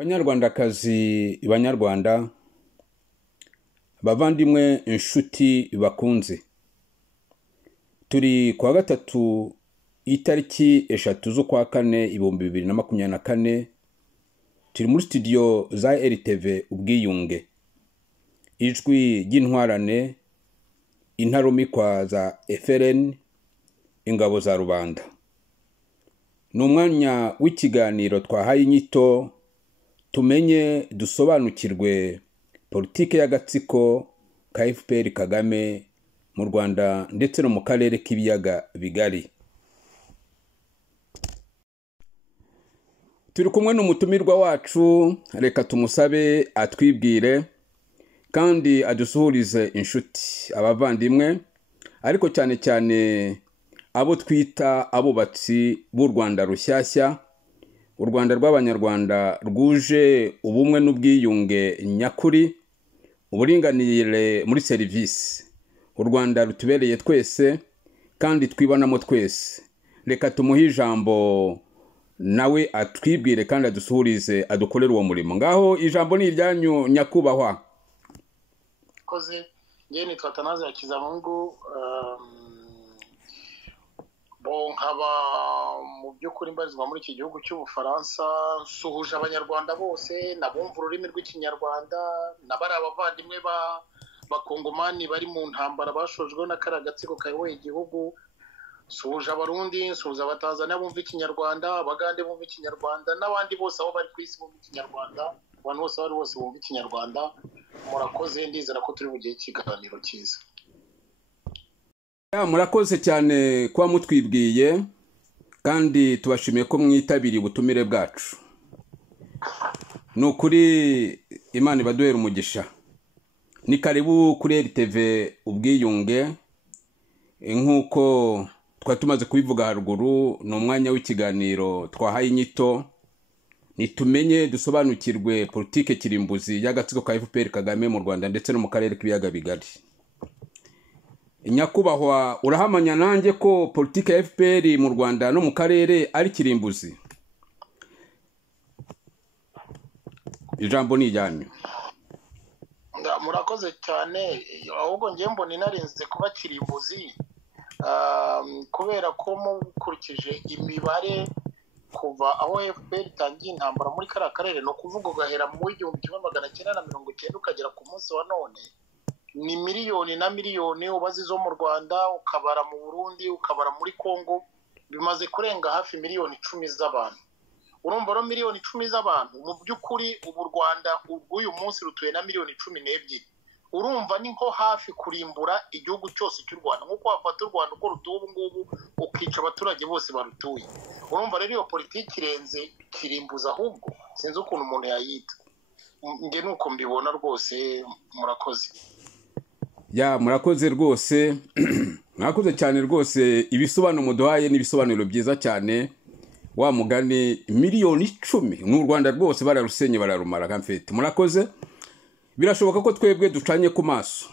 Banyarwandakazi, banyarwanda, bavandimwe, inshuti bakunze, turi kuwa gatatu itariki 3 z'ukwa kane 2024, turi muri studio za RTV Ubwiyunge, ijwi ry'intwarane, intarumikwa za FRN, ingabo za rubanda. Ni umwanya w'ikiganiro twahaye inyito tumenye dusobanukirwe politike y'agatsiko ka FPR Kagame mu Rwanda ndetse no mu karere k'ibiyaga bigari. Turi kumwe n'umutumirwa wacu, reka tumusabe atwibwire kandi adusuhurize inshuti, abavandimwe, ariko cyane cyane abo twita abubatsi b'u Rwanda rushyashya, u Rwanda rw'abanyarwanda rwuje ubumwe n'ubwiyunge nyakuri, uburinganire muri serivisi, u Rwanda rutubereye twese kandi twibonamo twese. Reka tumuhe ijambo nawe atwibwire kandi adusuhurize, adukorere uwo murimo. Ngaho ijambo ni iryanyu nyakubahwa. Koze ngiye nitwa Tanazi Hakizamungu, nkaba mu by'ukuri mbarizwa muri iki gihugu cy'Ubufaransa, nsuhuje abanyarwanda bose nabumva ururimi rw'ikinyarwanda, nabari abavandimwe bakongomani bari mu ntambara bashojwe n'akara gatsiko kayoboye igihugu, nsuhuje abarundi, nsuhuje abatanzania bumva ikinyarwanda, abagande bumva ikinyarwanda, n'abandi bose aho bari ku isi bumva ikinyarwanda, abantu bose bari bose bumva ikinyarwanda. Murakoze, ndizera ko turi bugiye ikiganiro cyiza. Murakoze cyane kuba mutwibwiye kandi tubashimiye ko mwitabiriye ubutumire bwacu. Ni ukuri Imana ibaduhera umugisha. Ni karibu kuri RTV Ubwiyunge, nk'uko twari tumaze kubivuga haruguru. Ni umwanya w'ikiganiro twahaye inyito nitumenye dusobanukirwe politike kirimbuzi y'agatsiko ka FPR Kagame mu Rwanda ndetse no mu karere k'ibiyaga bigari. Nyakubahwa, urahamanya nanjye ko politike ya FPR mu Rwanda no mu karere ari kirimbuzi? Ijambo ni iryanyu. Murakoze cyane, ahubwo ngiye mbona inarinze kuba kirimbuzi, kubera ko mukurikije imibare kuva aho FPR itangiye intambara muri kariya karere, no kuvuga ugahera mu 1990 ukagera ku munsi wa none, ni miliyoni na miliyoni ubazi zo mu Rwanda, ukabara mu Burundi, ukabara muri Kongo, bimaze kurenga hafi miliyoni 10 z'abantu. Urumva ro miliyoni 10 z'abantu mu by'ukuri ubu Rwanda ubw'uyu munsi rutuye na miliyoni 12. Urumva ni nko hafi kurimbura igihugu cyose cy'u Rwanda, nkuko wafata u Rwanda uko rutuye ubu ngubu ukica abaturage bose barutuye. Urumva rero iyo politiki irenze kirimbuza, ahubwo sinzi ukuntu umuntu yayita. Nge nuko mbibona rwose. Murakoze. Murakoze rwose. Murakoze cyane rwose, ibisobanuro muduhaye n'ibisobanuro byiza cyane. Wa mugani miliyoni 10 n'u Rwanda rwose bararusenye bararumara kamfete. Murakoze. Birashoboka ko twebwe ducanye ku maso,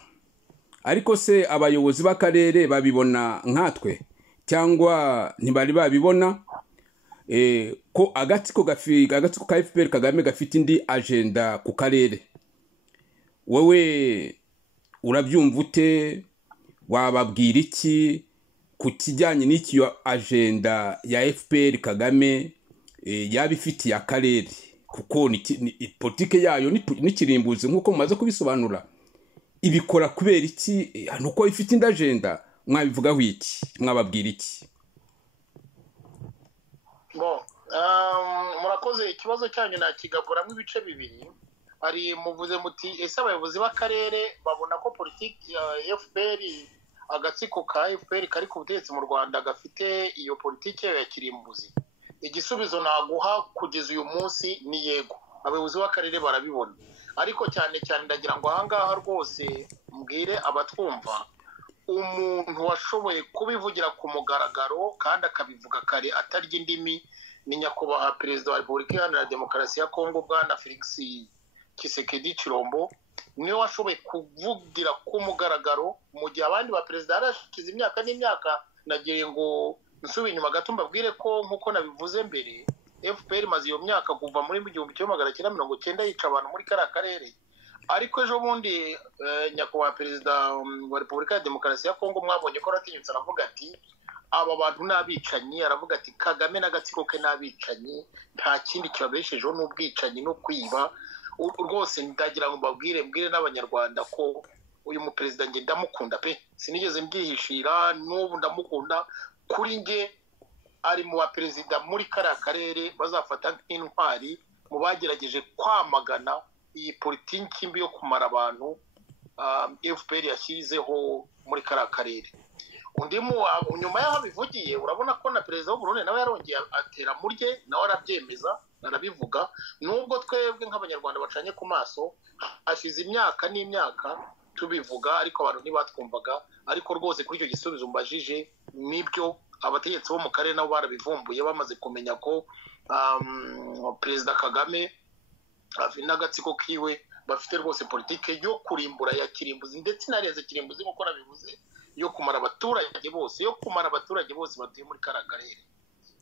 ariko se abayobozi b'akarere babibona nkatwe cyangwa ntibari babibona? Ko agatsiko ka FPR Kagame gafite indi agenda ku karere. Wowe urabyumva ute? Wababwira iki ku kijyanye n'iki agenda ya FPR Kagame yabifitiye akarere? Kuko ni politike yayo ni kirimbuzi nk'uko mumaze kubisobanura. Ibikora kubera iki? Nuko ifite indi agenda. Mwabivugaho iki? Mwababwira iki? Murakoze. Ikibazo cyanyu nakigaburamo ibice bibiri. Ari muvuze muti ese abayobozi b'akarere babona ko politiki ya FPR, agatsiko ka FPR kari ku butegetsi mu Rwanda gafite iyo politiki ya kirimbuzi? Igisubizo naguha kugeza uyu munsi ni yego, abayobozi b'akarere barabibona. Ariko cyane cyane ndagira ngo ahangaha rwose mbwire abatwumva, umuntu washoboye kubivugira ku mugaragaro kandi akabivuga kare atarya indimi ni nyakubahwa Perezida wa Repubulika Iharanira Demokarasi ya Kongo, Bwana Felix Tshisekedi Tshilombo. Niwe washoboye kuvugira ku mugaragaro mu gihe abandi ba perezida yarashize imyaka n'imyaka. Nagiye ngo nsubiye inyuma gato mbabwire ko nkuko nabivuze mbere, FPR imaze iyo myaka kuva muri 1990 yica abantu muri kariya karere. Ariko ejo bundi nyakubahwa perezida wa Repubulika ya Demokarasi ya Kongo mwabonye ko aratinyutse aravuga ati aba bantu n'abicanyi, aravuga ati Kagame n'agatsiko ke n'abicanyi, nta kindi kibabeshejeho n'ubwicanyi no kwiba. Rwose ndagira ngo mbabwire n'abanyarwanda ko uyu muperezida nge ndamukunda pe, sinigeze mbwihishira, n'ubu ndamukunda. Kuri nge ari mu baperezida muri kariya karere bazafata nk'intwari mu bagerageje kwamagana iyi politiki mbi yo kumara abantu FPR yashyizeho muri kariya karere. Undi nyuma y'aho bivugiye urabona ko na perezida w'u Burundi nawe yarongeye atera murye, nawe arabyemeza arabivuga. Nubwo twebwe nk'abanyarwanda bacanye ku maso hashize imyaka n'imyaka tubivuga, ariko abantu ntibatwumvaga. Ariko rwose kuri icyo gisubizo mbajije nibyo abategetsi bo mu karere nabo barabivumbuye, bamaze kumenya ko perezida Kagame n'agatsiko kiwe bafite rwose politike yo kurimbura ya kirimbuzi, ndetse nareze kirimbuzi nk'uko nabivuze, yo kumara abaturage bose, batuye muri kariya karere.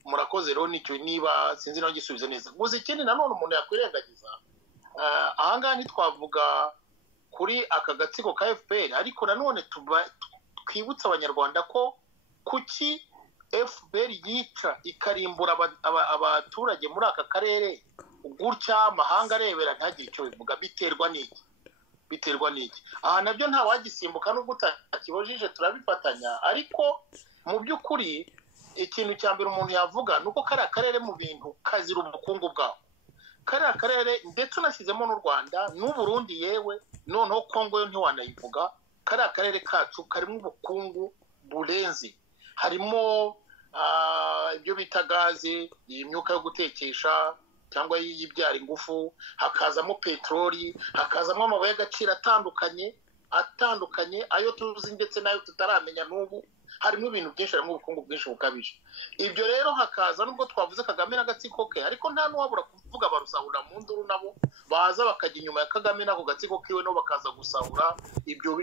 Murakoze rero, nicyo niba sinzi naho gisubizo neza. Gusa ikindi nanone umuntu yakwirengagiza, ahangaha ntitwavuga kuri aka gatsiko ka FPR, ariko nanone twibutsa abanyarwanda ko kuki FPR yica ikarimbura abaturage muri aka karere gutya, amahanga arebera ntagire icyo bivuga. Biterwa n'iki? Aha nabyo nta wagisimbuka n'ubwo utakibojije, turabifatanya. Ariko mu by'ukuri ikintu cya mbere umuntu yavuga ni uko kariya karere mu bintu kazira ubukungu bwaho. Kariya karere ndetse unashyizemo n'u Rwanda n'u Burundi, yewe noneho Kongo yo ntiwanayivuga. Kariya karere kacu karimo ubukungu burenze, harimo ibyo bita gaze, imyuka yo gutekesha cyangwa yibyara ingufu, hakazamo petroli, hakazamo amabuye y'agaciro atandukanye, ayo tuzi ndetse n'ayo tutaramenya n'ubu. Harimo ibintu byinshi, harimo ubukungu bwinshi bukabije. Ibyo rero hakaza nubwo twavuze Kagame n'agatsiko ke, ariko nta n'uwabura kuvuga barusahura mu nduru, nabo baza bakajya inyuma ya Kagame n'ako gatsiko kiwe, no bakaza gusahura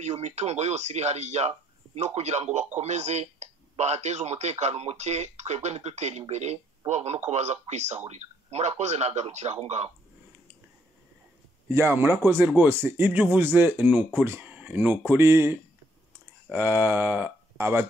iyo mitungo yose iri hariya, no kugira ngo bakomeze bahateze umutekano muke, twebwe ntidutere imbere, bo babona uko baza kwisahurira. Murakoze, nagarukira aho ngaho. Ya, murakoze rwose. Ibyo uvuze ni ukuri.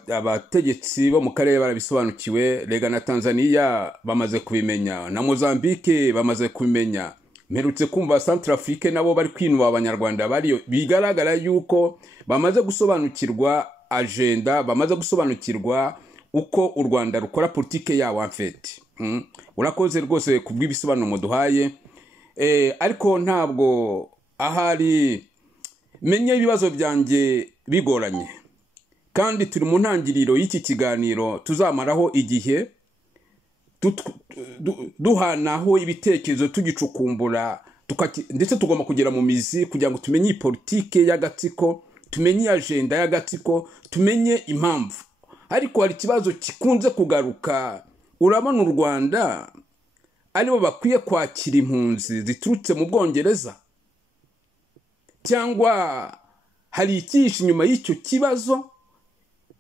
Abategetsi bo mu karere barabisobanukiwe. Rega na Tanzania bamaze kubimenya, na Mozambique bamaze kubimenya. Mperutse kumva Centrafrique nabo bari kwinuba abanyarwanda bariyo. Bigaragara yuko bamaze gusobanukirwa agenda, bamaze gusobanukirwa uko u Rwanda rukora politike yawo amfete. Urakoze rwose kubw'ibisobanuro muduhaye. Ariko ntabwo ahari menye ibibazo byanjye bigoranye, kandi turi mu ntangiriro y'iki kiganiro tuzamaraho igihe duhanaho ibitekerezo, tugicukumbura, ndetse tugomba kugera mu mizi kugira ngo tumenye politike y'agatsiko, tumenye agenda y'agatsiko, tumenye impamvu. Ariko hari ikibazo kikunze kugaruka. Urabona u Rwanda aribo bakwiye kwakira impunzi ziturutse mu Bwongereza, cyangwa hari ikihishe inyuma y'icyo kibazo,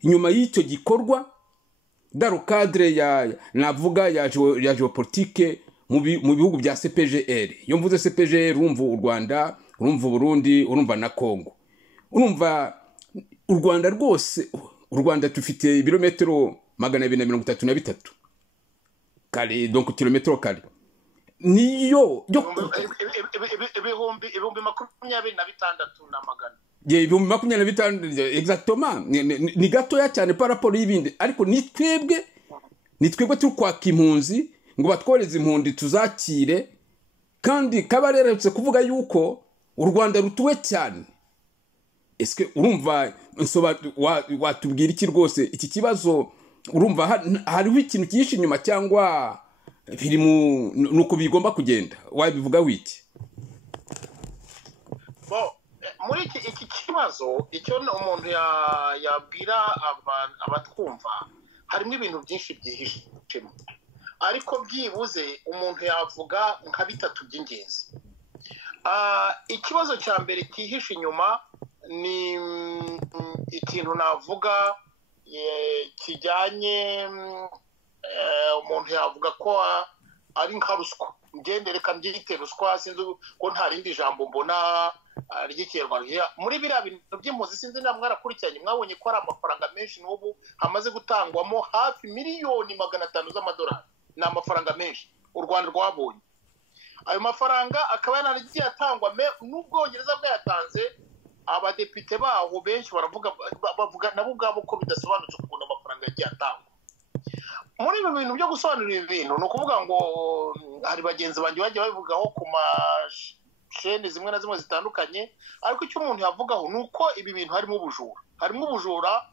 inyuma y'icyo gikorwa dans le cadre navuga ya geopolitique mu bihugu bya CPGR? Iyo mvuze CPGR urumva u Rwanda, urumva Burundi, urumva na Kongo. Urumva u Rwanda rwose, u Rwanda tufite ibirometero 233 kare, donc kilometero kare niyo ibihumbi 26 na magana. Ye, ibihumbi 25 exactement. Ni gatoya cyane par rapport y'ibindi. Ariko ni twebwe turi kwaka impunzi ngo batworeze impunzi tuzakire, kandi kabareretse kuvuga yuko u Rwanda rutuwe cyane. Eske urumva watubwira iki rwose iki kibazo? Urumva hariho ikintu cyinshi inyuma, cyangwa biri nuko bigomba kugenda? Wabivuga wiki? Muri iki kibazo icyo umuntu yabwira abatwumva, harimo ibintu byinshi byihishemo, ariko byibuze umuntu yavuga nka bitatu by'ingenzi. Ikibazo cya mbere cyihishe inyuma ni ikintu navuga kijyanye, umuntu yavuga ko ari nka ruswa ngende reka mbyite ruswa sinzi ko nta rindi jambo mbona ry'ikinyarwanda muri biriya bintu by'impunzi sinzi na mwarakurikiranye mwabonye ko ari amafaranga menshi n'ubu hamaze gutangwamo hafi miliyoni 500 z'amadolari ni amafaranga menshi u Rwanda rwabonye ayo mafaranga akaba yanagiye atangwa n'Ubwongereza bwayatanze abadepite baho benshi bavuga nabo ubwabo ko bidasobanutse ukuntu amafaranga yagiye atangwa muri ibi bintu byo gusobanurira ibintu ni ukuvuga ngo hari bagenzi banjye bagiye babivugaho ku masheni zimwe na zimwe zitandukanye ariko icyo umuntu yavugaho ni uko ibi bintu harimo ubujura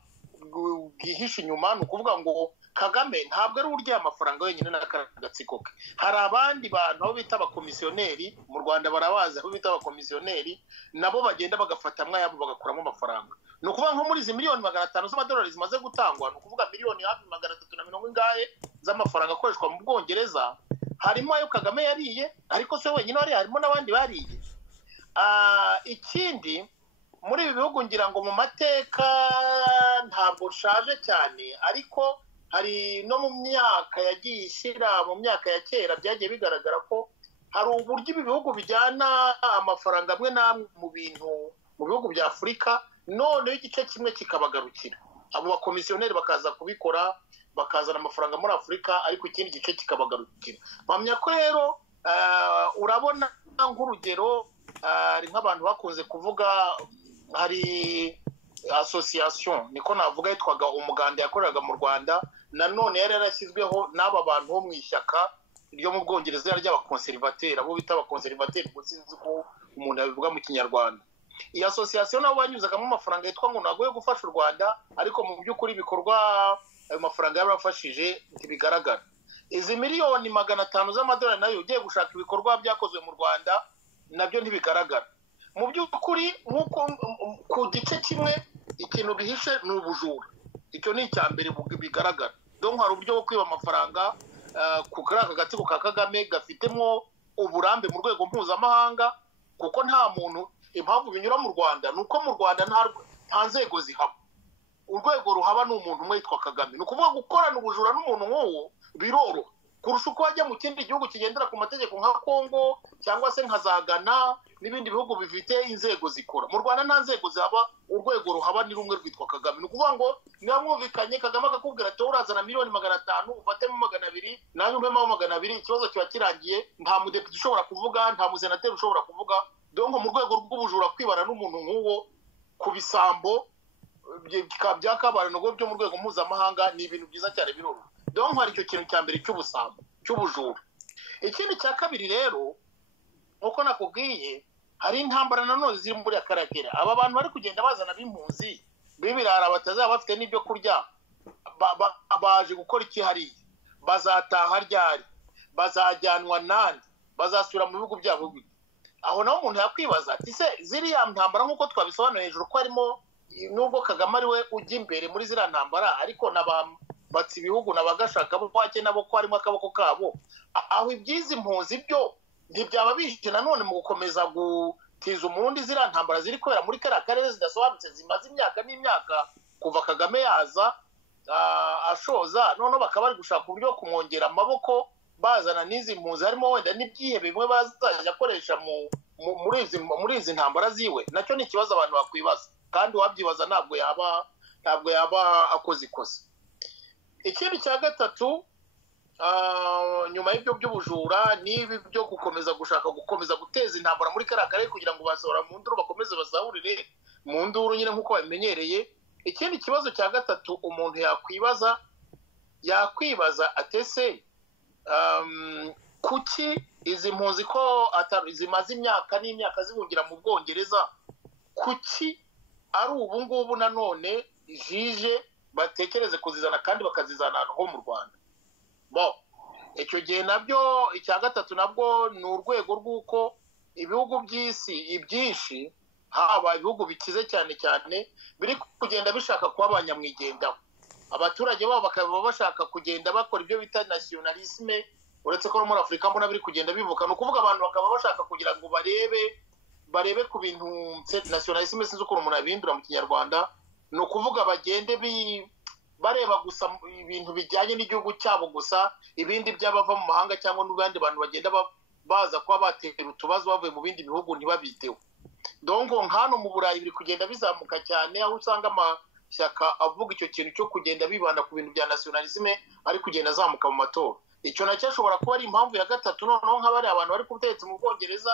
bwihishe inyuma ni ukuvuga ngo Kagame ntabwo ari urya amafaranga wenyine n'agatsiko ke hari abandi bantu aho bita abakomisiyoneri mu Rwanda barabazi aho bita abakomisiyoneri nabo bagenda bagafata amwe bagakuramo amafaranga ni ukuvuga nko muri izi miliyoni 500 z'amadolari zimaze gutangwa ni ukuvuga miliyoni hafi 370 ingahe z'amafaranga akoreshwa mu Bwongereza harimo ayo Kagame yariye ariko se wenyine harimo n'abandi bariye ikindi muri ibi bihugu ngira ngo mu mateka ntabwo ushaje cyane ariko hari no mu myaka yagiye ishyira mu myaka ya kera byagiye bigaragara ko hari uburyo ibi bihugu bijyana amafaranga amwe n'amwe mu bihugu bya Afurika noneho igice kimwe kikabagarukira abo bakomisiyoneri bakaza kubikora bakazana amafaranga muri Afurika ariko ikindi gice kikabagarukira mpamya ko rero urabona nk'urugero hari nk'abantu bakunze kuvuga hari association niko navuga yitwaga umuganda yakoreraga mu Rwanda nanone yari yarashyizweho n'aba bantu bo mu ishyaka ryo mu Bwongereza ry'abakonservateri abo bita abakonservateri sinzi ko umuntu yabivuga mu Kinyarwanda iyi association nabo banyuzagamo amafaranga yitwa ngo nagoye gufasha u Rwanda ariko mu by'ukuri bikorwa ayo mafaranga yarafashije ntibigaragara izi miliyoni 500 z'amadolari nayo ugiye gushaka ibikorwa byakozwe mu Rwanda nabyo ntibigaragara mu by'ukuri nk'uko ku gice kimwe ikintu bihishe ni ubujura icyo ni icyambere bigaragara donc hari uburyo bwo kwiba amafaranga ku aka gatsiko ka Kagame gafitemo uburambe mu rwego mpuzamahanga kuko nta muntu impamvu binyura mu Rwanda nuko mu Rwanda nta nzego zihaba urwego ruhaba ni umuntu umwe yitwa Kagame ni ukuvuga gukorana ubujura n'umuntu nk'uwo biroroha kurusha uko wajya mu kindi gihugu kigendera ku mategeko nka Kongo cyangwa se nka za Ghana n'ibindi bihugu bifite inzego zikora mu Rwanda nta nzego zihaba urwego ruhaba ni rumwe rwitwa Kagame ni ukuvuga ngo niba mwumvikanye Kagame akakubwira ati urazana miliyoni 500 ufatemo 200 nawe umpemo 200 ikibazo kiba kirangiye nta mudepite ushobora kuvuga nta musenateri ushobora kuvuga donc mu rwego rw'ubujura kwibana n'umuntu nk'uwo ku bisambo byakabaye no byo mu rwego mpuzamahanga ni ibintu byiza cyane biroro donc hari icyo kintu cya mbere cy'ubusambo cy'ubujura ikindi cya kabiri rero uko nakubwiye hari intambara nanone ziri muri Akaragera aba bantu bari kugenda bazana b'impunzi bibirara batazaba bafite n'ibyo kurya baje gukora iki hariya bazataha ryari bazajyanwa nande bazasubira mu bihugu byabo aho naho umuntu yakwibaza ati se ziriya ntambara nk'uko twabisobanuye hejuru ko harimo nubwo Kagame ari we ujya imbere muri ziriya ntambara ariko batsi ibihugu nabagashaka bo kwake nabo ko harimo akaboko kabo aho ibyizi impunzi byo ntibyaba bishije nanone mu gukomeza gutiza umurundi ziriya ntambara ziri kwera muri kariya karere zidasobanutse zimaze imyaka n'imyaka kuva Kagame yaza ashoza noneho bakaba bari gushaka uburyo kumwongera amaboko bazana n'izi mpuzi harimo wenda n'ibyihe bimwe bazajya akoresha muri izi ntambara ziwe nacyo ni ikibazo abantu bakwibaza kandi wabyibaza ntabwo yaba akoze ikosa ikindi cya gatatu nyuma y'ibyo by'ubujura n'ibi byo gukomeza guteza intambara muri kariya karere kugira ngo basohora mu nduru bakomeze basahurire mu nduru nyine nk'uko babimenyereye ikindi kibazo cya gatatu umuntu yakwibaza atese kuki izi mpunzi ko zimaze imyaka n'imyaka zihungira mu Bwongereza kuki ari ubu ngubu nanone jije batekereze kuzizana kandi bakazizana ahantu ho mu Rwanda icyo gihe nabyo icya gatatu nabwo ni urwego rw'uko ibihugu by'isi ibyinshi haba ibihugu bikize cyane cyane biri kugenda bishaka kuba abanyamwigendaho abaturage babo bakaba bashaka kugenda bakora ibyo bita nationalisme uretse ko muri Afurika mbona biri kugenda bivuka ni ukuvuga abantu bakaba bashaka kugira ngo barebe ku bintu nationalisme sinzi ukuntu umuntu abihindura mu Kinyarwanda ni ukuvuga bagende bareba gusa ibintu bijyanye n'igihugu cyabo gusa, ibindi by'abava mu mahanga cyangwa n'abandi bantu bagenda baza kuba batera utubazo bavuye mu bindi bihugu ntibabiteho. Donc hano mu Burayi biri kugenda bizamuka cyane, aho usanga amashyaka avuga icyo kintu cyo kugenda bibanda ku bintu bya nationalisme ari kugenda azamuka mu matora. Icyo nacyo ashobora kuba ari impamvu ya gatatu, noneho nk'abari abantu bari ku butegetsi mu Bwongereza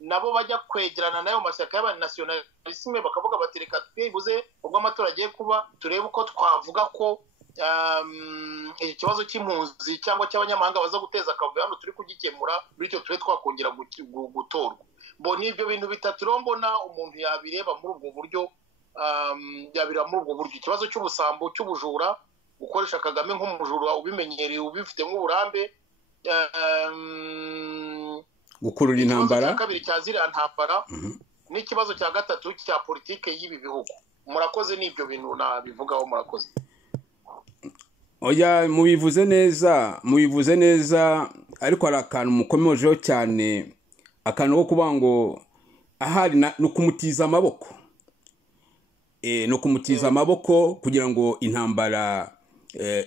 nabo bajya kwegerana nayo mashyaka y'abanationalisme bakavuga bati reka twibuze ubwo amatora agiye kuba turebe uko twavuga ko ikibazo cy'impunzi cyangwa cy'abanyamahanga baza guteza akavuyo hano turi kugikemura, bityo tube twakongera gutorwa. Mbona ibyo bintu bitatu rero mbona umuntu yabireba muri ubwo buryo, ikibazo cy'ubusambo, cy'ubujura, gukoresha Kagame nk'umujura ubimenyereye ubifite nk'uburambe, gukurura intambara, cya kabiri cya ziriya ntambara, n'ikibazo cya gatatu cya politike y'ibi bihugu. Murakoze, n'ibyo bintu nabivugaho. Murakoze. Oya, mubivuze neza, ariko hari akantu mukomejeho cyane, akantu ko kuvuga ngo ahari no kumutiza amaboko, no kumutiza amaboko kugira ngo intambara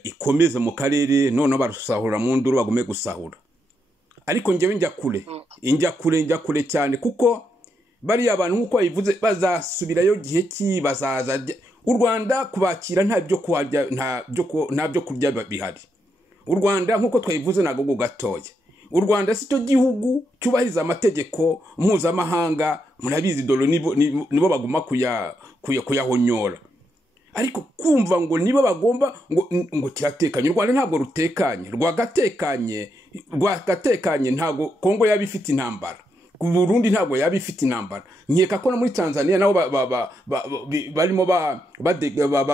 ikomeze mu karere, noneho barusahura mu nduru bagume gusahura. Ariko njyewe njya kure cyane, kuko bariya abantu nk'uko babivuze bazasubirayo gihe ki, bazaza u Rwanda kubakira nta byo kurya bihari. U Rwanda nk'uko twabivuze ntago gatoya. U Rwanda si cyo gihugu cyubahiriza amategeko mpuzamahanga, murabizi dolo nibo baguma kuyahonyora. Ariko kumva ngo nibo bagomba ngo kiratekanye. U Rwanda ntabwo rutekanye, rwagatekanye ntabwo Kongo yaba ifite intambara, ku Burundi ntabwo yaba ifite intambara. Nkeka ko no muri Tanzania nabo barimo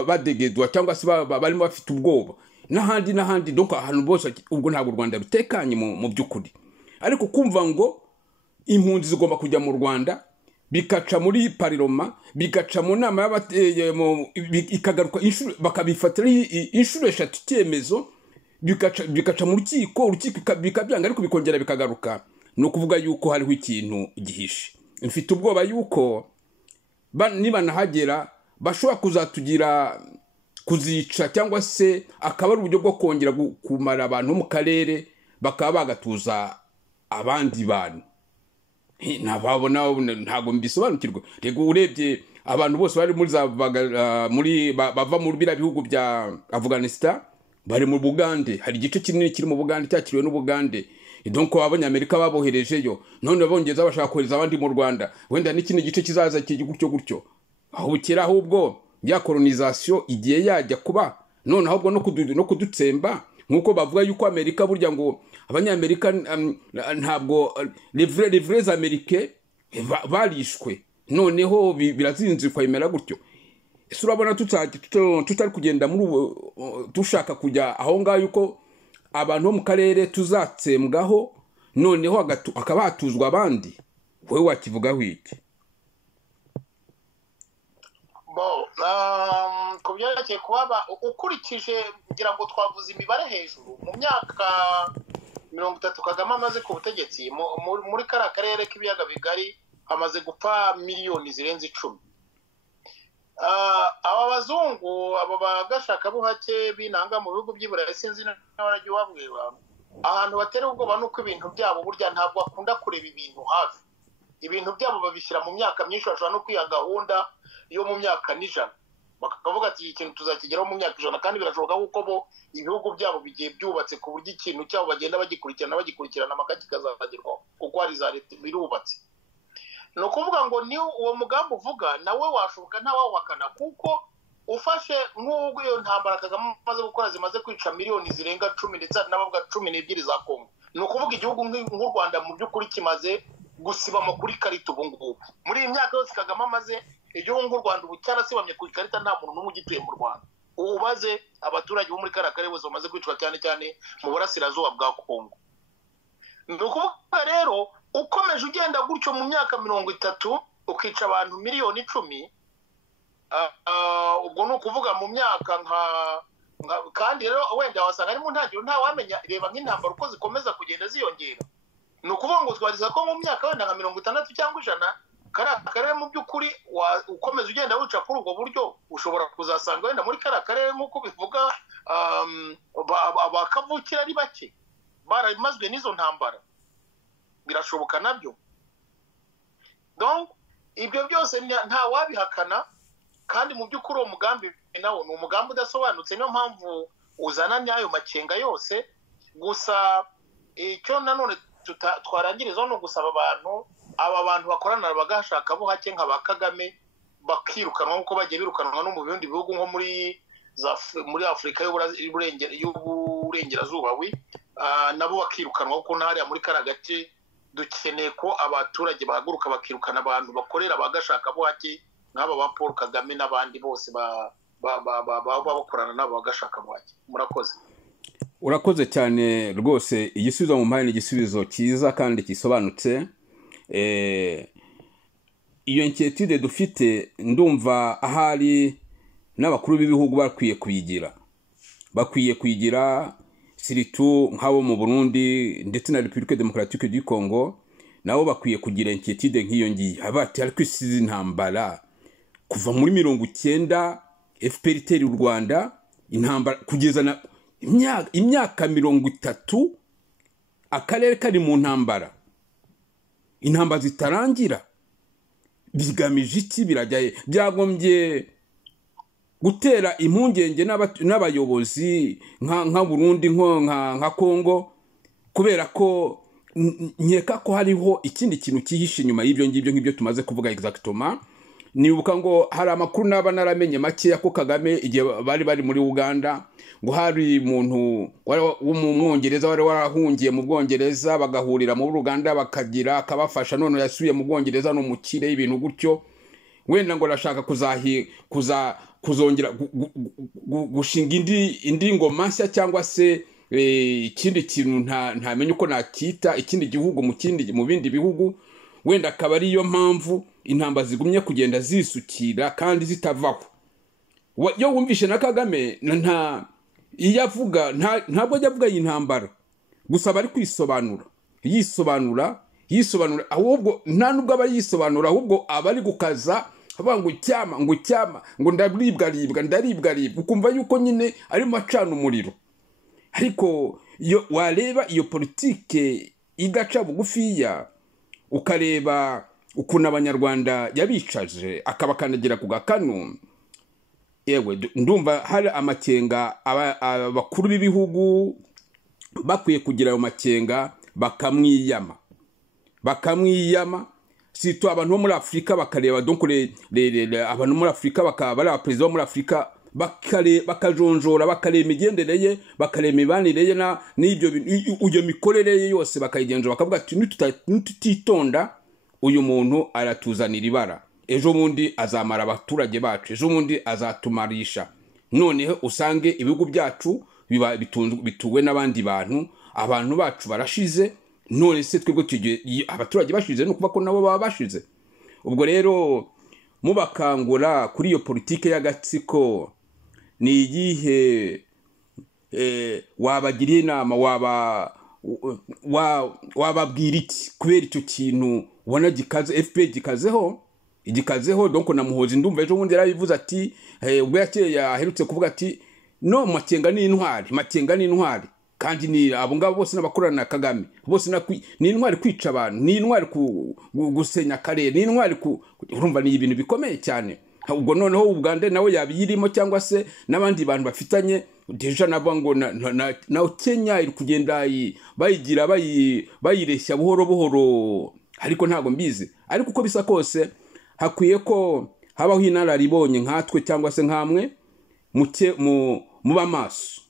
badegedwa cyangwa se barimo bafite ubwoba, n'ahandi. Donc ahantu bose ubwo ntabwo u Rwanda rutekanye mu by'ukuri. Ariko kumva ngo impunzi zigomba kujya mu Rwanda, bikaca muri Parlement, bikaca mu nama ikagaruka bakabifatira inshuro 3 cyemezo, bikaca mu rukiko bikabyanga, ariko bikongera bikagaruka. No kuvuga yuko hariho ikintu gihishe. Mfite ubwoba yuko niba nahagera bashobora kuzica cyangwa se akaba ari uburyo bwo kongera kumara abantu mu karere, bakaba bagatuza abandi bantu. Ntabwo mbisobanukirwa. Rego urebye abantu bose bari bava muri bira bihugu bya Afghanistan, bari mu Bugande, hari igice kinini kiri mu Bugande cyakiriwe n'Ubugande. Donc abanyamerika baboherejeyo, none abongereza bashaka kohereza abandi mu Rwanda, wenda n'ikindi gice kizaza gutyo. Aho bukera ahubwo ya colonisation igiye yajya kuba, none ahubwo no kudutsemba, nkuko bavuga yuko Amerika burya ngo abanyamerika ntabwo les vrais américains barishwe, noneho birazinzikwa imera gutyo. Ese urabona tutari kugenda muri dushaka kujya aho ngaho yuko abantu bo mu karere tuzatsembwaho, noneho akaba hatuzwa abandi? Wowe wakivugaho iki? Ku byerekeye kuba ukurikije, ngira ngo twavuze imibare hejuru, mu myaka 30 Kagame amaze ku butegetsi muri kariya karere k'ibiyaga bigari hamaze gupfa miliyoni zirenze 10. Aba bazungu, aba bagashakabuhake binanga mu bihugu by'Iburayi, sinzi n'abarajya babwira, ahantu batera ubwoba nuko ibintu byabo burya ntabwo bakunda kureba ibintu hafi. Ibintu byabo babishyira mu myaka myinshi, bashobora no kwiha gahunda yo mu myaka n'ijana, bakavuga ati ikintu tuzakigeraho mu myaka 100, kandi birashoboka kuko bo ibihugu byabo bigiye byubatse ku buryo ikintu cyabo bagenda bagikurikirana amaka kikazagerwaho, kuko hari za leta birubatse. No kuvuga ngo ni uwo mugambi uvuga nawe washoboka ntawahakana, kuko ufashe nk'ubwo iyo ntambara Kagame amaze gukora zimaze kwica miliyoni zirenga 10 ndetse n'abavuga 12 za Kongo. No kuvuga igihugu nk'u Rwanda mu by'ukuri kimaze gusibama kuri karita ubu ngubu. Muri iyi myaka yose Kagame amaze, igihugu nk'u Rwanda ubu cyarasibamye kuri karita, nta muntu n'umwe ugituye mu Rwanda. Ubaze abaturage bo muri kariya karere bose bamaze kwicwa, cyane mu burasirazuba bwa Kongo. Ni ukuvuga rero ukomeje ugenda gutyo mu myaka 30 ukica abantu miliyoni 10, ubwo ni ukuvuga mu myaka kandi rero wenda wasanga ari mu ntangiriro ntawamenya, reba nk'intambara uko zikomeza kugenda ziyongera. Ni ukuvuga ngo twariza ko mu myaka wenda nka 60 cyangwa 100 kariya karere mu by'ukuri ukomeza ugenda wica kuri ubwo buryo ushobora kuzasanga wenda muri kariya karere nk'uko bivuga abakavukira ari bake baramazwe n'izo ntambara birashoboka nabyo. Donc ibyo byose nta wabihakana, kandi mu by'ukuri uwo mugambi nawo ni umugambi udasobanutse, niyo mpamvu uzana n'ayo makenga yose. Gusa icyo nanone twarangiriza no gusaba aba bantu bakorana bagashaka bo hake nka ba Kagame bakirukanwa nk'uko bagiye birukanwa no mu bindi bihugu nko muri Afurika y'uburengerazuba nabo bakirukanwa kuko hariya muri kariya gace dukeneye ko abaturage bahaguruka bakirukana abantu bakorera bagashaka bo hake nk'aba ba Paul Kagame n'abandi bose bakorana nabo bagashaka bo hake. Murakoze. Urakoze cyane rwose, igisubizo mu mpande igisubizo cyiza kandi kisobanutse. Iyo inquiétude dufite ndumva ahari n'abakuru b'ibihugu bakwiye kuyigira siritu nk'abo mu Burundi ndetse na République démocratique du Congo, nabo bakwiye kugira inquiétude nk'iyo ngiyo. Abati ariko isize intambara kuva muri 90 FPR itera u Rwanda, intambara kugeza na imyaka 30 akarere kari mu ntambara, intambara zitarangira. Bigamije iki? Birajyaye byagombye gutera impungenge n'abayobozi nka Burundi nka Congo, kubera ko nkeka ko hariho ikindi kintu kihishe nyuma y'ibyo ngibyo nk'ibyo tumaze kuvuga exactement. Nibuka ngo hari amakuru naba naramenye make ko Kagame igihe bari muri Uganda, ngo hari umuntu w'umwongereza wari warahungiye mu Bwongereza bagahurira mu Uganda bakagira akabafasha, none yasubiye mu Bwongereza no mukire ibintu gutyo, wenda ngo rashaka kuzongera gushinga indi ngoma nshya cyangwa se ikindi kintu ntamenye uko nakita ikindi gihugu mu bindi bihugu, wenda akaba ari yo mpamvu intambara zigumye kugenda zisukira kandi zitavaho. Yo wumvishe na Kagame ntabwo ajya avuga intambara gusa bari yisobanura, ahubwo nta nubwo aba yisobanura, ahubwo abari gukaza avuga ngo cyama ngo ndaribwa, ukumva yuko nyine ari macana umuriro. Ariko wareba iyo politike igaca bugufiya, ukareba ukuntu abanyarwanda yabicaje akabakandagira ku gakanu, yewe ndumva hari amakenga. Abakuru b'ibihugu bakwiye kugira ayo makenga bakamwiyama sito abantu bo muri Afrika bakareba, donc abantu muri Afrika bakaba bari abaperezida bo muri Afrika bakajonjora, bakareba imigendereye, bakareba imibanire n'ibyo iyo mikorere ye yose bakayigenjora, bakavuga ati nitutitonda uyu muntu aratuzanira ibara, ejo bundi azamara abaturage bacu, ejo bundi azatumarisha, noneho usange ibihugu byacu bituwe n'abandi abantu bacu barashize, none se twebwe abaturage bashize no kuba ko nabo baba bashize. Ubwo rero mubakangura kuri iyo politike y'agatsiko, ni igihe wabagiriye inama, wababwira iki kubera icyo kintu ubona gikaze, FPR igikazeho. Donc na Muhozi ndumva ejo bundi yarabivuze ati ubwo yaherutse kuvuga ati no makenga ni intwari, kandi ni abo ngabo bose n'abakorana na Kagame bose ni intwari kwica abantu, ni intwari gusenya akarere, ni intwari urumva ni ibintu bikomeye cyane. Ubwo noneho Uganda nawe yabiyirimo cyangwa se n'abandi bantu bafitanye deja nabo ngo na Kenya iri kugenda bayigira bayireshya buhoro, ariko ntago mbizi. Ariko uko bisa kose hakwiye ko habaho inararibonye nkatwe cyangwa se nkamwe muba maso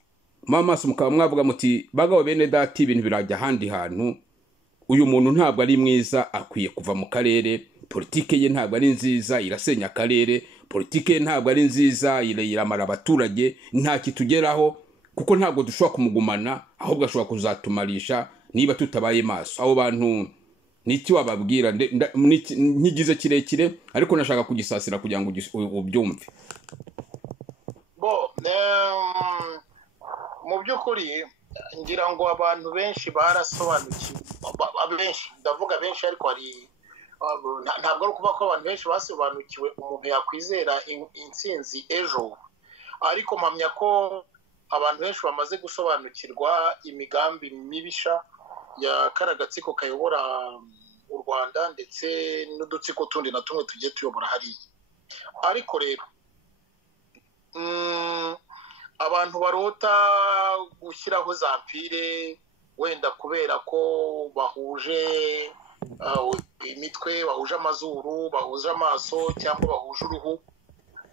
mukaba mwavuga muti bagabo bene dati ibintu birajya handi hantu, uyu muntu ntabwo ari mwiza, akwiye kuva mu karere, politike ye ntabwo ari nziza, irasenya akarere, politike ye ntabwo ari nziza, iramara abaturage, nta kitugeraho, kuko ntabwo dushobora kumugumana, ahubwo ashobora kuzatumarisha niba tutabaye maso. Abo bantu niki wababwira? Nkigize kirekire ariko nashaka kugisasira kugira ngo ubyumve. Mu by'ukuri ngira ngo abantu benshi barasobanukiwe, benshi ndavuga benshi, ariko ntabwo ari ukuvuga ko abantu benshi basobanukiwe umuntu yakwizera intsinzi ejo, ariko mpamya ko abantu benshi bamaze gusobanukirwa imigambi mibisha ya karagatsiko kayobora u Rwanda ndetse n'udutsiko tundi na tumwe tugiye tuyobora hariya. Ariko rero abantu barota gushyiraho za mpire wenda kubera ko bahuje imitwe, bahuje amazuru, bahuje amaso cyangwa bahuje uruhu,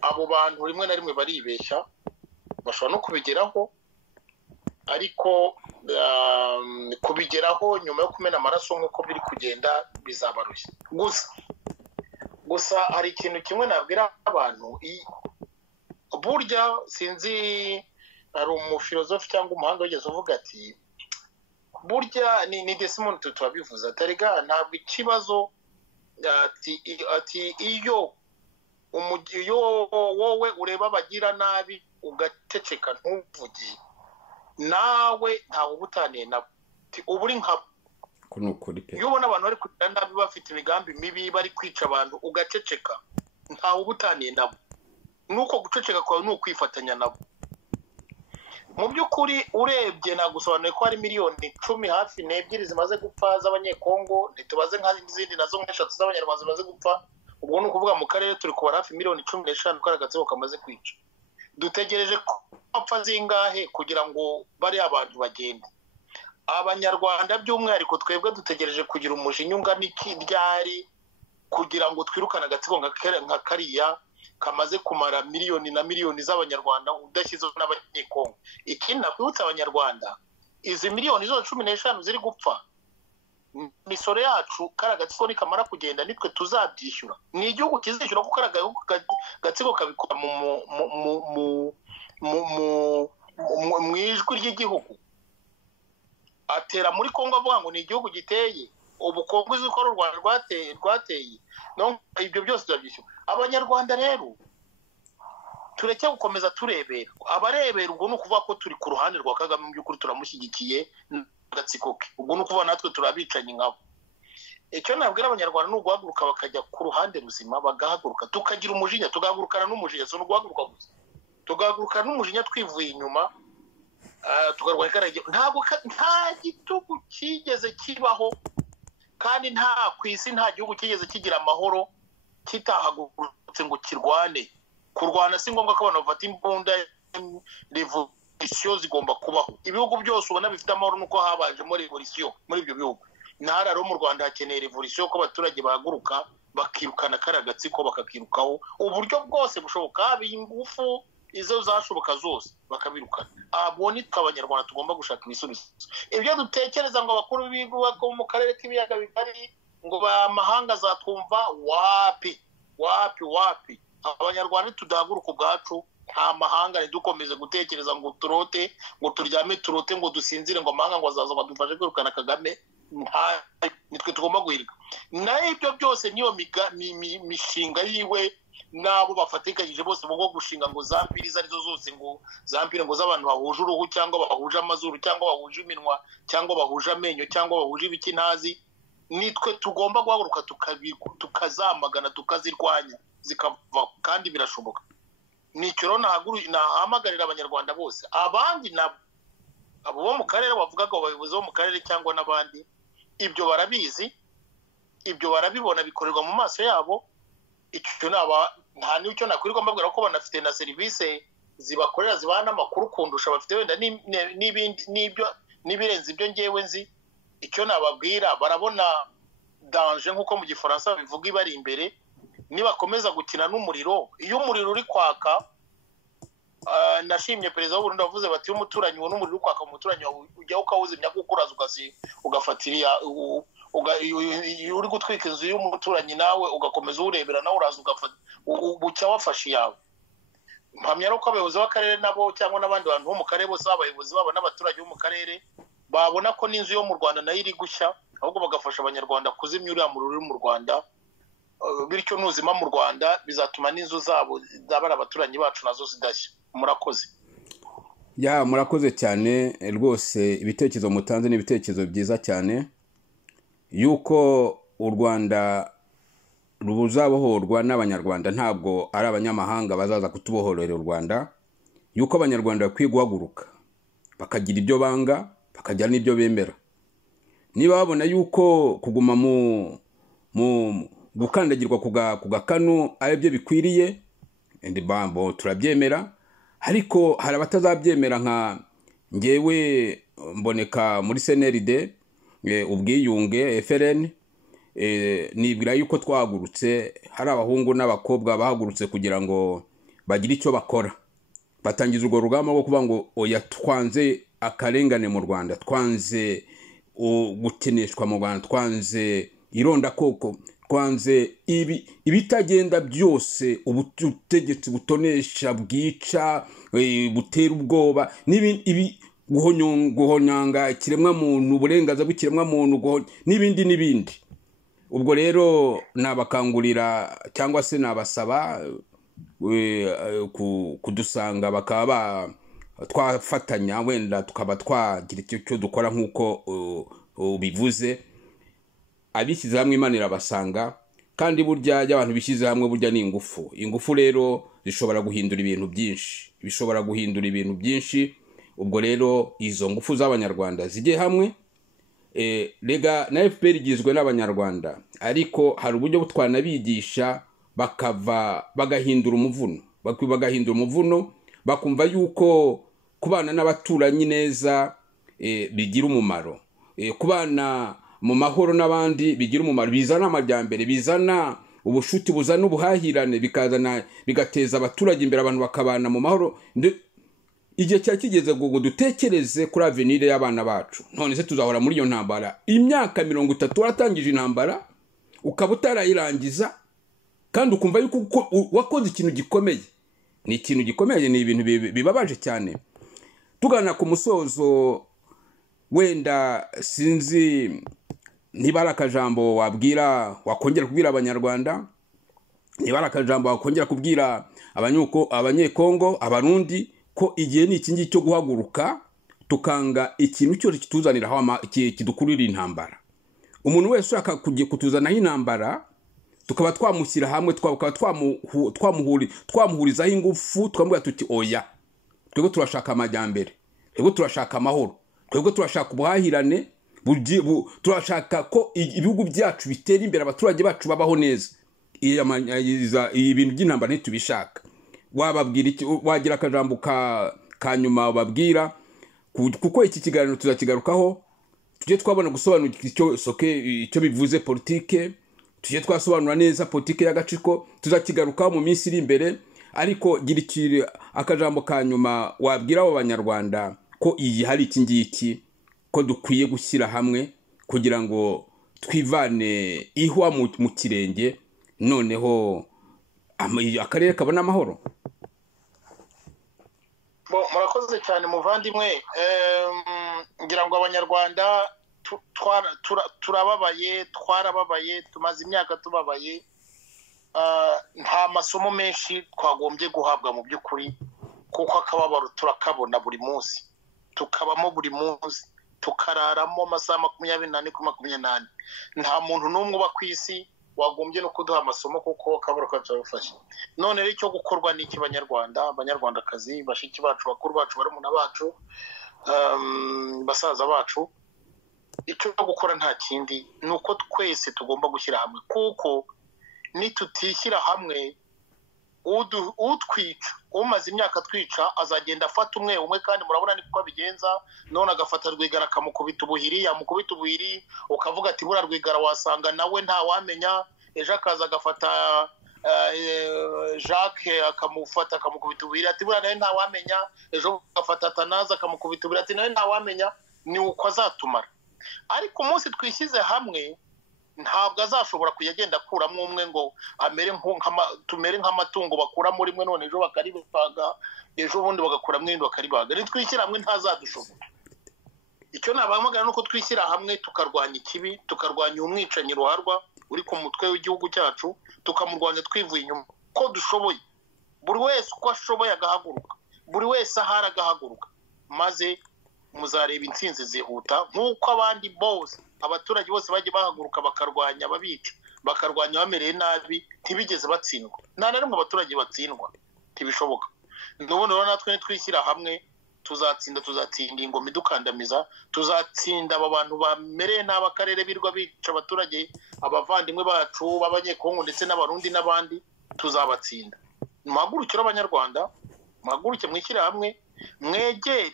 abo bantu rimwe na rimwe baribeshya, bashobora no kubigeraho, ariko kubigeraho nyuma yo kumena amaraso nk'uko biri kugenda bizabarushya. Gusa hari ikintu kimwe nabwira abantu, burya sinzi, hari umufilozofi cyangwa umuhanga wigeze uvuga ati burya ni Desmond Tutu wabivuze atarega, ntabwo ikibazo ati iyo wowe ureba abagira nabi ugaceceka ntuvuge, nawe ntawe ubutaniye nabo, uba uri nkabo. Iyo ubona abantu bari kugira nabi bafite imigambi mibi bari kwica abantu ugaceceka, ntawe ubutaniye nabo. Nuko guceceka kwawe ni ukwifatanya nabo. Mu by'ukuri urebye nagusobanuye ko hari miliyoni 10 hafi n'ebyiri zimaze gupfa z'abanyekongo, ntitubaze nk'izindi nazo nk'eshatu z'abanyarwanda zimaze gupfa. Ubwo ni ukuvuga mu karere turi kubara hafi miliyoni 15 karagatsiko kamaze kwica. Dutegereje ko bapfa zingahe kugira ngo bari abantu bagende? Abanyarwanda by'umwihariko twebwe dutegereje kugira umujinya ungana iki ryari kugira ngo twirukane agatsiko nka kariya kamaze kumara miliyoni na miliyoni z'abanyarwanda udashyizeho n'abanyekongo. Ikindi nakwibutsa abanyarwanda, izi miliyoni zose 15 ziri gupfa, imisoro yacu karagatsiko nikamara kugenda nitwe tuzabyishyura. Ni igihugu kizishyura ko karagatsiko kabikora mu ijwi ry'igihugu. Atera muri Kongo avuga ngo ni igihugu giteye ubukungu, uzi ko u Rwanda rwateye, no ibyo byose turabyishyura. Abanyarwanda rero tureke gukomeza turebera, abarebera ubwo ni ukuvuga ko turi ku ruhande rwa Kagame, mu by'ukuri turamushyigikiye n'agatsiko ke, ubwo ni ukuvuga natwe turabicanye nkabo. Icyo nabwira abanyarwanda ni uguhaguruka bakajya ku ruhande ruzima, bagahaguruka tukagira umujinya, tugahagurukana n'umujinya, so uguhaguruka gusa, tugahagurukana n'umujinya twivuye inyuma, tukarwanya karagiye. Nta gitugu kigeze kibaho, kandi nta ku isi nta gihugu kigeze kigira amahoro kitahagurutse ngo kirwane. Kurwana si ngombwa ko abantu bafata imbunda, revolution zigomba kubaho. Ibihugu byose ubona bifite amahoro nuko habajemo revolution muri ibyo bihugu. Ntara rero mu Rwanda hakeneye revolution ko abaturage bahaguruka bakirukana karagatsiko, bakakirukaho uburyo bwose bushoboka, ingufu izo zashoboka zose bakabirukana. Abo ni tw'abanyarwanda tugomba gushaka ibisubizo. Ibyo dutekereza ngo abakuru b'ibihugu mu karere k'ibiyaga bigari ngo bamahanga zatwumva, wapi. Abanyarwanda tudahaguruka ubwacu, nta mahanga ntidukomeze gutekereza ngo turote, ngo turyame turote, ngo dusinzire ngo amahanga ngo azaza badufashe kwirukana Kagame. Nitwe tugomba guhirika. Na ibyo byose niyo mishinga yiwe nabo bafatikanyije bose mu gushinga ngo zampiri arizo zose, ngo zampiri ngo z'abantu bahuje uruhu cyangwa bahuje amazuru cyangwa bahuje iminwa cyangwa bahuje amenyo cyangwa bahuje ibiki ntazi. Nitwe tugomba guhaguruka tukazamagana, tukazirwanya zikava, kandi birashoboka. Nicyo rero nahamagarira abanyarwanda bose, abandi nabo abo bo mu karere bavugaga, abayobozi bo mu karere cyangwa n'abandi, ibyo barabizi, ibyo barabibona, bikorerwa mu maso yabo. Icyo nta n'icyo nakwirirwa mbabwira ko banafite na serivisi zibakorera zibana amakuru kundusha, bafite wenda n'ibindi n'ibirenze ibyo ngewe nzi. Icyo nababwira, barabona danger nk'uko mu Gifaransa bivuga ibari imbere. Nibakomeza gukina n'umuriro, iyo umuriro uri kwaka, nashimye perezida w'u Burundi wavuze bati umuturanyi wo n'umuriro uri kwaka, umuturanyi ujya ukawuzimya kuko uraza ugafatira uri gutwika inzu y'umuturanyi, nawe ugakomeza uwurebera, nawe uraza ugafata bucya wafashe yawe. Mpamya ko abayobozi b'akarere nabo cyangwa n'abandi bantu bo mu karere bose, abayobozi babo n'abaturage bo mu karere, babona ko n'inzu yo mu Rwanda nayo iri gushya, ahubwo bagafasha abanyarwanda kuzimya uriya muriro uri mu Rwanda. Bityo nuzima mu Rwanda bizatuma n'inzu zabo zabara abaturanyi bacu nazo zidashya. Murakoze. Murakoze cyane rwose, ibitekerezo mutanze n'ibitekerezo byiza cyane, yuko u Rwanda ruzabohorwa n'abanyarwanda, ntabwo ari abanyamahanga bazaza kutubohorera u Rwanda, yuko abanyarwanda bakwiye guhaguruka bakagira ibyo banga, bakagira n'ibyo bemera. Niba babona yuko kuguma mu gukandagirwa ku gakanu ari byo bikwiriye, ndi bambo turabyemera, ariko hari abatazabyemera nka ngewe mboneka muri CNRD, ubwiyunge FRN. Nibwira yuko twahagurutse, hari abahungu n'abakobwa bahagurutse kugira ngo bagire icyo bakora, batangiza urwo rugamba rwo kuvuga ngo oya, twanze akarengane mu Rwanda, twanze gukeneshwa mu Rwanda, twanze ironda koko, twanze ibitagenda byose, ubutegetsi butonesha, bwica, butera ubwoba, n'ibi guhonyanga ikiremwa muntu, uburenganzira bw'ikiremwa muntu, n'ibindi. Ubwo rero nabakangurira cyangwa se nabasaba kudusanga, bakaba twafatanya, wenda tukaba twagira icyo dukora nk'uko bivuze. Abishyize hamwe Imana irabasanga, kandi burya y'abantu bishyize hamwe burya ni ingufu rero zishobora guhindura ibintu byinshi, ubwo rero izo ngufu z'abanyarwanda zijye hamwe. Rega na FPR igizwe n'abanyarwanda, ariko hari uburyo twanabigisha bagahindura umuvuno, bakumva yuko kubana n'abaturanyi neza bigira umumaro, kubana mu mahoro n'abandi bigira umumaro, bizana amajyambere, bizana ubushuti, buzana ubuhahirane, bigateza abaturage imbere, abantu bakabana mu mahoro. Igihe cyakigeze ngo dutekereze kuri avenir y'abana bacu. None se tuzahora muri iyo ntambara imyaka 30, waratangije intambara ukaba utarayirangiza, kandi ukumva yuko wakoze ikintu gikomeye. Ni ikintu gikomeye, ni ibintu bibabaje cyane. Tugana ku musozo, wenda sinzi niba ari akajambo wakongera kubwira abanyarwanda, niba ari akajambo wakongera kubwira abanyekongo, abarundi, ko igihe ni iki ngiki cyo guhaguruka tukanga ikintu cyose kituzaniraho kidukurira intambara. Umuntu wese ushaka kutuzanaho intambara, tukaba twamushyira hamwe, twamuhurizaho ingufu, twamubwira tuti oya, twebwe turashaka amajyambere, twebwe turashaka amahoro, twebwe turashaka ubuhahirane, turashaka ko ibihugu byacu bitera imbere, abaturage bacu babaho neza. Ibintu by'intambara ntitubishaka. Wababwira iki? Wagira akajambo ka nyuma babwira, kuko iki kiganiro tuzakigarukaho, tujye twabona gusobanura icyo bivuze politike, tujye twasobanura neza politike y'agaciko, tuzakigarukaho mu minsi iri imbere. Ariko gira akajambo ka nyuma wabwira abo banyarwanda ko iyi hari iki ngiki, ko dukwiye gushyira hamwe kugira ngo twivane ihwa mu kirenge, noneho akarere kabona amahoro. Murakoze cyane muvandimwe. Ngira ngo abanyarwanda twarababaye, tumaze imyaka tubabaye. Nta masomo menshi twagombye guhabwa mu by'ukuri, kuko akababaro turakabona buri munsi, tukabamo buri munsi, tukararamo amasaha 24 kuri 28. Nta muntu n'umwe uba ku isi wagombye no kuduha amasomo, kuko akabaro kacu arufashe. None rero icyo gukorwa ni iki banyarwandakazi, bashiki bacu, bakuru bacu, barumuna bacu, basaza bacu, icyo gukora nta kindi ni uko twese tugomba gushyira hamwe, kuko nitutishyira hamwe utwica, umaze imyaka twica azagenda afata umwe, kandi murabona niko bigenza. None agafata Rwigara akamukubita ubuhiri, yamukubita ubuhiri, ukavuga ati bura Rwigara wasanga nawe nta wamenya. Ejo akaza agafata Jacques akamukubita ubuhiri, ati bura nawe nta wamenya. Ejo agafata Atanaze akamukubita ubuhiri, ati nawe nta wamenya. Ni uko azatumara. Ariko umunsi twishyize hamwe, ntabwo azashobora kuyagenda akuramo umwe ngo tumere nk'amatungo bakura muri mwe, none ejo bakaribaga, ejo bundi bagakuramo irindi bakaribaga. Nitwishyira hamwe ntazadushobora. Icyo nabahamagara nuko twishyira hamwe tukarwanya ikibi, tukarwanya umwicanyi ruharwa uri ku mutwe w'igihugu cyacu, tukamurwanya twivuye inyuma ko dushoboye. Buri wese uko ashoboye agahaguruka, buri wese ahari agahaguruka, maze muzareba intsinzi zihuta nk'uko abandi bose, abaturage bose bajye bahaguruka bakarwanya ababica, bakarwanya bamereye nabi ntibigeze batsindwa. Nta na rimwe abaturage batsindwa, ntibishoboka. N'ubundi rero natwe nitwishyira hamwe tuzatsinda ingoma idukandamiza, tuzatsinda aba bantu bamereye nabi akarere birwa bica abaturage, abavandimwe bacu b'abanyekongo ndetse n'abarundi n'abandi, tuzabatsinda. Muhagurukire abanyarwanda, muhaguruke mwishyire hamwe, mwegere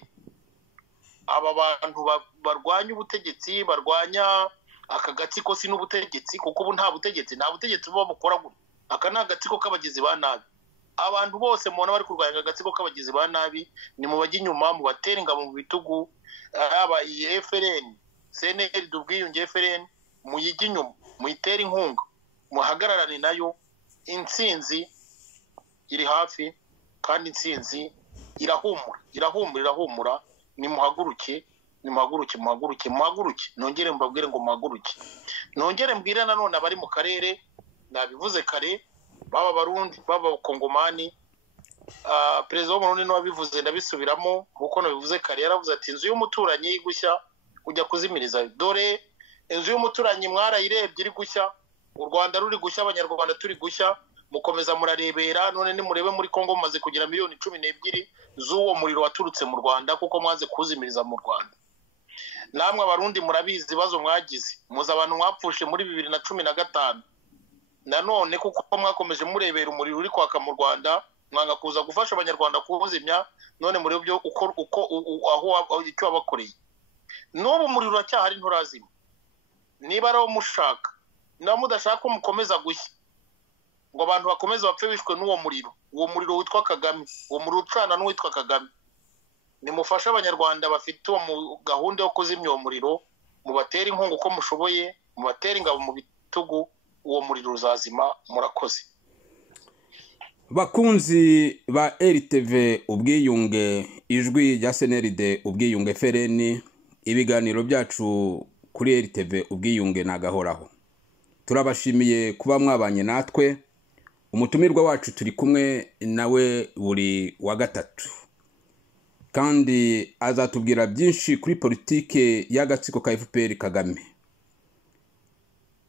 aba bantu barwanya ubutegetsi, barwanya aka gatsiko si n'ubutegetsi, kuko ubu nta butegetsi buba bukora gutya. Aka ni agatsiko k'abagizi ba nabi. Abantu bose mubona bari kurwanya agatsiko k'abagizi ba nabi, ni mu bajya inyuma, mu batera ingabo mu bitugu, aba FRN, CNL ubwiyunge FRN, muyijya inyuma, muyitere inkunga, muhagararane nayo. Intsinzi iri hafi kandi intsinzi irahumura. Nimuhaguruke, nongere mbabwire ngo muhaguruke. Nongere mbwire nanone abari mu karere, nabivuze kare, baba Barundi, baba Kongomani, perezida w'Uburundi n'uwabivuze ndabisubiramo, kuko nabivuze kare, yaravuze ati inzu y'umuturanyi iri gushya ujya kuzimiriza. Dore inzu y'umuturanyi mwarayirebye iri gushya, u Rwanda ruri gushya, abanyarwanda turi gushya, mukomeza murarebera. None nimurebe muri Kongo mumaze kugira miliyoni 12 z'uwo muriro waturutse mu Rwanda, kuko mwaze kuzimiriza mu Rwanda. Namwe abarundi murabizi ibibazo mwagize, muza abantu mwapfushe muri 2015. Nanone kuko mwakomeje murebera umuriro uri kwaka mu Rwanda, mwanga kuza gufasha abanyarwanda kuwuzimya. None muri byo aho icyo wabakoreye, n'ubu umuriro uracyahari nturazima. Niba ari mushaka na mudashaka mukomeza gushya, ngo abantu bakomeze bapfe bishwe n'uwo muriro, uwo muriro witwa Kagame, uwo muriro ucana n'uwitwa Kagame. Nimufashe abanyarwanda bafite uwo gahunda yo kuzimya uwo muriro, mubatera inkunga uko mushoboye, mubatera ingabo mu bitugu, uwo muriro uzazima. Murakoze. Bakunzi ba RTV ubwiyunge, ijwi rya CNRD ubwiyunge FRN, ibiganiro byacu kuri RTV ubwiyunge nagahoraho. Turabashimiye kuba mwabanye natwe. Umutumirwa wacu turi kumwe nawe buri wa gatatu, kandi azatubwira byinshi kuri politike y'agatsiko ka FPR Kagame.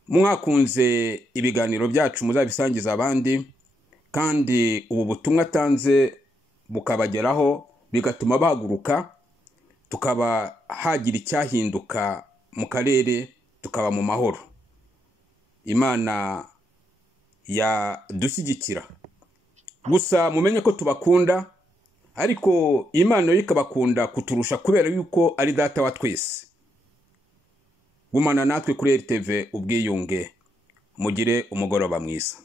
Mwakunze ibiganiro byacu muzabisangiza abandi, kandi ubu butumwa atanze bukabageraho, bigatuma bahaguruka, tukaba hagira icyahinduka mu karere, tukaba mu mahoro. Imana yadushyigikira. Gusa mumenye ko tubakunda, ariko Imana yo ikabakunda kuturusha, kubera yuko ari data wa twese. Gumana natwe kuri RTV ubwiyunge. Mugire umugoroba mwiza.